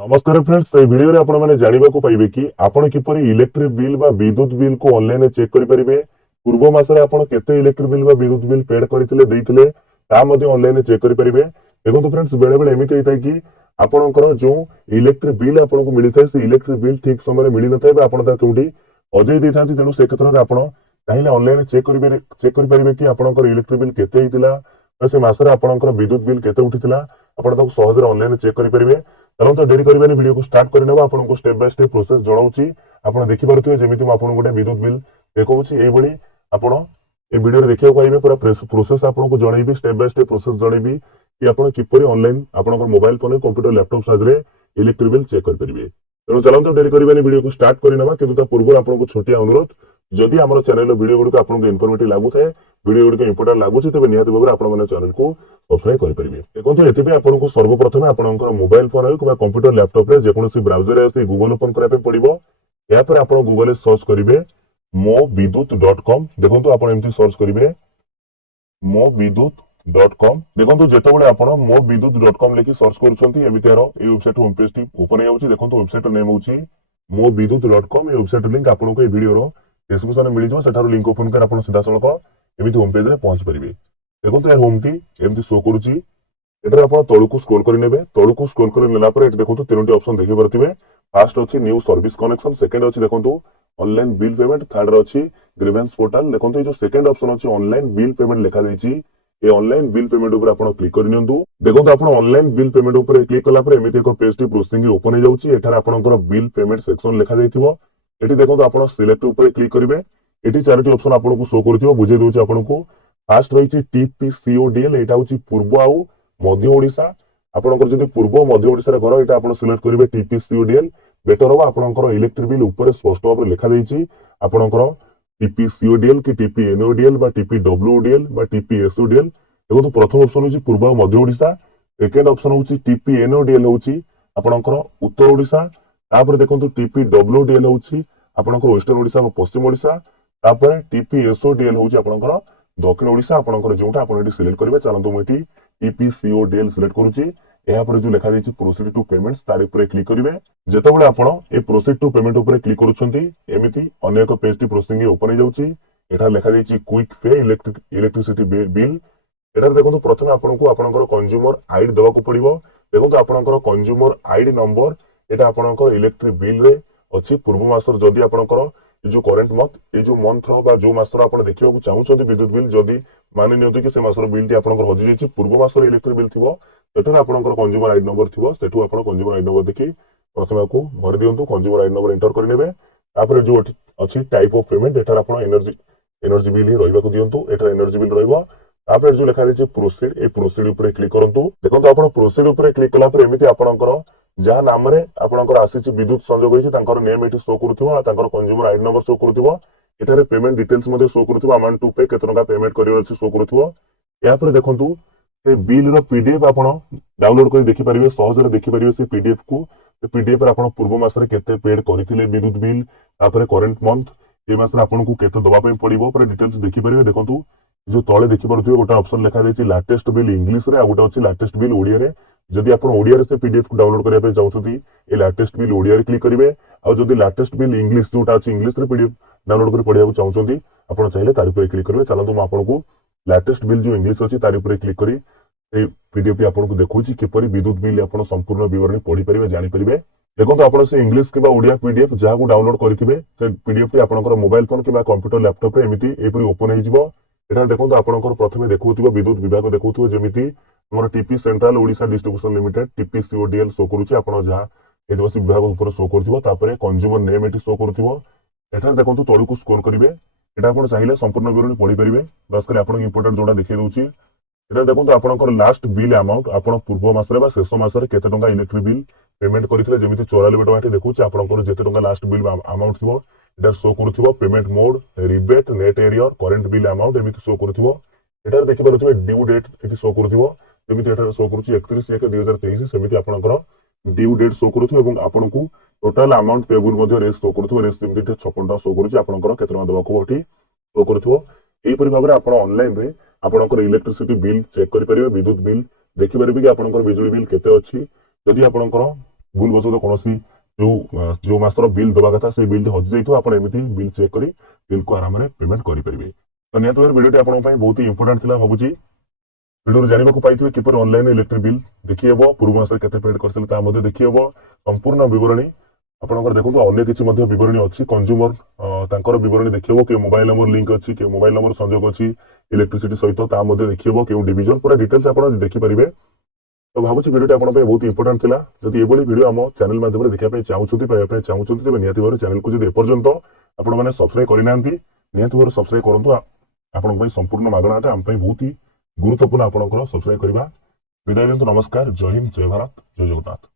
नमस्कार friends video आपण माने जानिबा को पाइबे कि आपण किपरि इलेक्ट्रिक बिल बा विद्युत बिल को ऑनलाइन चेक करि परिबे। पूर्व मासरे आपण केते इलेक्ट्रिक बिल बा विद्युत बिल पेड करथिले दैथिले ता मध्ये ऑनलाइन चेक करि परिबे। देखो फ्रेंड्स बेले बेले एमिति होइतै कि आपणकर जो इलेक्ट्रिक बिल आपण को मिलिथै से इलेक्ट्रिक बिल ठीक समय मिलि नथै बा आपण ता कोठी अजय दैथांती तेनु से क्षेत्र रे आपण चाहिले ऑनलाइन चेक करि परिबे कि आपणकर इलेक्ट्रिक बिल केते हितिला से मासरे आपणकर विद्युत बिल केते उठितिला आपण ताको सहज ऑनलाइन चेक करि परिबे। चलो डेरी करबे वीडियो को स्टार्ट करने आपको स्टेप बाय स्टेप प्रोसेस जनाऊँगी आप देखिपे जमी आपको गोटे विद्युत बिल देखा ये आपण ए वीडियो देखा पाइबे पूरा प्रोसेस आपको जनइबी स्टेप बाय स्टेप प्रोसेस जनइबी कि आप किपरि ऑनलाइन आपन मोबाइल फोन कंप्यूटर लैपटॉप साहाय्य इलेक्ट्रिक बिल चेक कर परिबे। तेणु चलते डेरी करबे वीडियो को स्टार्ट करना किंतु पूर्व आपको छोटिया अनुरोध जदि आम चैनल वीडियो गुड़िक आपको इनफॉर्मेटिव लागुए वीडियो गुड़िक इंपोर्टेंट लगुच तेज निहत भाव में चैनल को सब्सक्राइब करेंगे। देखो ये आपको सर्वप्रथम आपंकर मोबाइल फोन हो कि कंप्यूटर लैपटॉप रे जेकोसी ब्राउजर आसी गूगल ओपन करने पड़ो यापर आप गूगल सर्च करेंगे mobidyut.com। देखो आप सर्च करेंगे mobidyut.com। देखो जितेबाला आप mobidyut.com लिखि सर्च करमती वेबसाइट होम पेज टी ओपन हो देखो वेबसाइट नेम हूँ mobidyut.com। ये वेबसाइट लिंक आपको ये वीडियो डिस्क्रिप्शन में मिल जाए सेठार लिंक ओपन कर आप सीधा सड़क एमती होम पेज में पहुंच पारे। देखो यार होम टी एमती शो करुच्ची एटार आप तलू स्क्रोल कर तलू स्क्रोल कर देखो तीन ऑप्शन देखी पारे। फास्ट अच्छी न्यू सर्विस कनेक्शन सेकंड अच्छी देखो ऑनलाइन बिल पेमेंट थर्ड अच्छी ग्रीवेंस पोर्टल। देखो ये जो सेकंड ऑप्शन अच्छी ऑनलाइन बिल पेमेंट लिखा जाइए ये ऑनलाइन बिल पेमेंट ऊपर आप क्लिक कर देखो आप ऑनलाइन बिल पेमेंट ऊपर क्लिक कलापर एमती एक पेज टी प्रोसेसिंग ओपन हो जाए एठार आपंकर बिल पेमेंट सेक्शन लिखा जाइए ये देखो आप सिलेक्ट ऊपर क्लिक करेंगे ये चारोटी ऑप्शन आपको शो कर बुझे दूसरी आपको फास्ट रही टीपीसीओडीएल यहाँ हूँ पूर्व आउ मध्य ओडिशा आपंकर जब पूर्व मध्य ओडिशा घर यहाँ आप सिलेक्ट करेंगे टीपीसीओडीएल बेटर हम आपंकर इलेक्ट्रिक बिल ऊपर स्पष्ट भाव लिखा जाइए आपंकर टीपीसीओडीएल कि टीपीएनओडीएल टीपीडब्ल्यूओडीएल टीपीएसओडीएल। देखो प्रथम ऑप्शन हूँ पूर्व और मध्य ओडिशा सेकेंड ऑप्शन हूँ टीपीएनओडीएल हूँ आपंकर उत्तर ओडिशा तापर देखो टीपीडब्ल्यूओडीएल हूँ आपंकर वेस्टर्न ओडिशा और पश्चिम ओडिशा तापर टीपीएसओडीएल हूँ आपंकर दक्षिण ओडिशा आपंकर जोटा आप सिलेक्ट करेंगे। चलते मुझे टीपीसीओडीएल सिलेक्ट करुच्ची यहाँ जो लिखा जाइए प्रोसीड टू पेमेंट्स तार ऊपर क्लिक करेंगे। जितेबाला आप प्रोसीड टू पेमेंट ऊपर क्लिक करुँचंती अनेक पेज टी प्रोसेसिंग ओपन हो जाए लिखा जाइए क्विक पे इलेक्ट्रिसिटी बिल। एटार देखो प्रथम आपको आपंकर कंज्यूमर आईडी देवाक पड़ो। देखो आपंकर कंज्यूमर आईडी नंबर यहाँ आपंकर इलेक्ट्रिक बिल रे अच्छी पूर्व मासर जदि आपंकर जो करेन्ट मंथ ये जो मंथ जो मासर आप देखा चाहते विद्युत बिल जदि मान नि कि मासर बिल टी आपंकर हजि जाइए पूर्व मासर इलेक्ट्रिक बिल थी सेठू आपंकर कंज्यूमर आईडी नंबर थी सेठू आप कंज्यूमर आईडी नंबर देखिए प्रथम आपको भर दिंतु कंज्यूमर आईडी नंबर एंटर करेंगे। जो अच्छी टाइप ऑफ पेमेंट एठार आप एनर्जी बिल ही रहा दिंतु एठार एनर्जी बिल रहा जो लिखा जाइए प्रोसीड ए प्रोसीड ऊपर क्लिक करूँ। देखो आप प्रोसीड ऊपर क्लिक कलापर एमती आपंकर जहाँ नाम आपंकर आसी विद्युत संजोग होती नेम ये शो कर कंज्यूमर आईडी नंबर शो कर पेमेंट डिटेल्स शो कर अमाउंट टू पे केते टंका पेमेंट कर शो कर देखो बिल पीडीएफ आप डाउनलोड कर देखिपारे सहज देखिपारे से पीडीएफ को पीडीएफ आप पूर्व मासरे केते पेड करथिले विद्युत बिल तापर करेंट मंथ ये मासरे आपनको केते दबा पड़ो पूरा डिटेल्स देखिपारे। देखो जो तले देखिपे गोटे ऑप्शन लिखा जाइए लाटेस्ट बिल इंग्लिश रे गोटे अच्छी लाटेस्ट बिल ओडिया रे जदि आप ओडिया से पीडीएफ को डाउनलोड करने चाहते ये लाटेस्ट बिल ओडिया रे क्लिक करेंगे और जदि लाटेस्ट बिल इंग्लिश जोटा अच्छी इंग्लिश रे पीडीएफ डाउनलोड कर पढ़ा चाहते आप चाहिए तार ऊपर क्लिक करेंगे। चलते आपको लाटेस्ट बिल जो इंग्लिश अच्छी तार ऊपर क्लिक करी पीडीएफ टी आपको देखुची किपरि विद्युत बिल आप संपूर्ण विवरणी पढ़ी पारे जानीपारे। देखो आप से इंग्लिश कि ओडिया पीडीएफ जहाँ को डाउनलोड करेंगे से पीडीएफ टी आपंकर मोबाइल फोन कि कंप्यूटर लैपटॉप एमती एपरी ओपन हो देखो आपंकर प्रथम देखो विद्युत विभाग देखो जमी मोर TP central Odisha distribution limited TPCODL show करुच्ची आप जहाँ आदिवासी विभाग ऊपर शो कर कंज्यूमर नेम ये शो कर देखो तलू को स्क्रोल करेंगे यहाँ आप चाहिए संपूर्ण विवरणी पढ़ी पारे बस कर आप इंपोर्टेंट जोड़ा देखिए दूसरी यहाँ देखो आपंकर लास्ट बिल अमाउंट आप पूर्व मासरे शेष मासरे केते टंका इलेक्ट्रिक बिल पेमेंट करते जमी 94 टंका देखुचे आपंकर जिते टंका लास्ट बिल अमाउंट थी यहाँ शो कर payment mode rebate net arrear current bill amount एमती शो कर देखिपे ड्यू डेट ये शो कर शो कर 31/1/2023 सेमती आपंकर ड्यू डेट शो कर आपन को टोटाल अमाउंट पेबुल रेस शो कर रेस 56 टंका शो कर केते टंका देवाक शो कर भाव में आप ऑनलाइन रे आपंकर इलेक्ट्रिसिटी बिल चेक करेंगे विद्युत बिल देखिपारे कि आपंकर बिजली बिल केते अच्छी जदि आपंकर भूल बसत कौन जो मासर बिल दवा कथा से बिल हजि जाइए आप बिल चेक कर बिल को आराम पेमेंट करेंगे। तो निहत भाव वीडियो आपको बहुत ही इंपोर्टेंट था भावुँ वीडियो जानवा पाई किपर ऑनलाइन इलेक्ट्रिक बिल देखिए पूर्व मास केते पेड करते देखिए संपूर्ण बरणी आपंकर देखो अन्य किसी बरणी अच्छी कंज्यूमर तांकर बरणी देखिए कि मोबाइल नंबर लिंक अच्छी कि मोबाइल नंबर संजोग अच्छी इलेक्ट्रिसिटी सहित देखिए क्यों डिविजन पूरा डिटेल्स आप देखिपारे। तो भावुँ वीडियो आप बहुत इंपोर्टेंट था जब ये वीडियो आम चैनल माध्यम देखा चाहूँगी तेज निहत भाव चैनल को जब एपर्यंत आपने सब्सक्राइब करना निहत भाव सब्सक्राइब करूँ आपण संपूर्ण मागणाटा आम बहुत ही गुरुत्वपूर्ण आपंकर सब्सक्राइब करवा। विदाय दिंतु नमस्कार। जय हिंद, जय भारत, जय जगन्नाथ।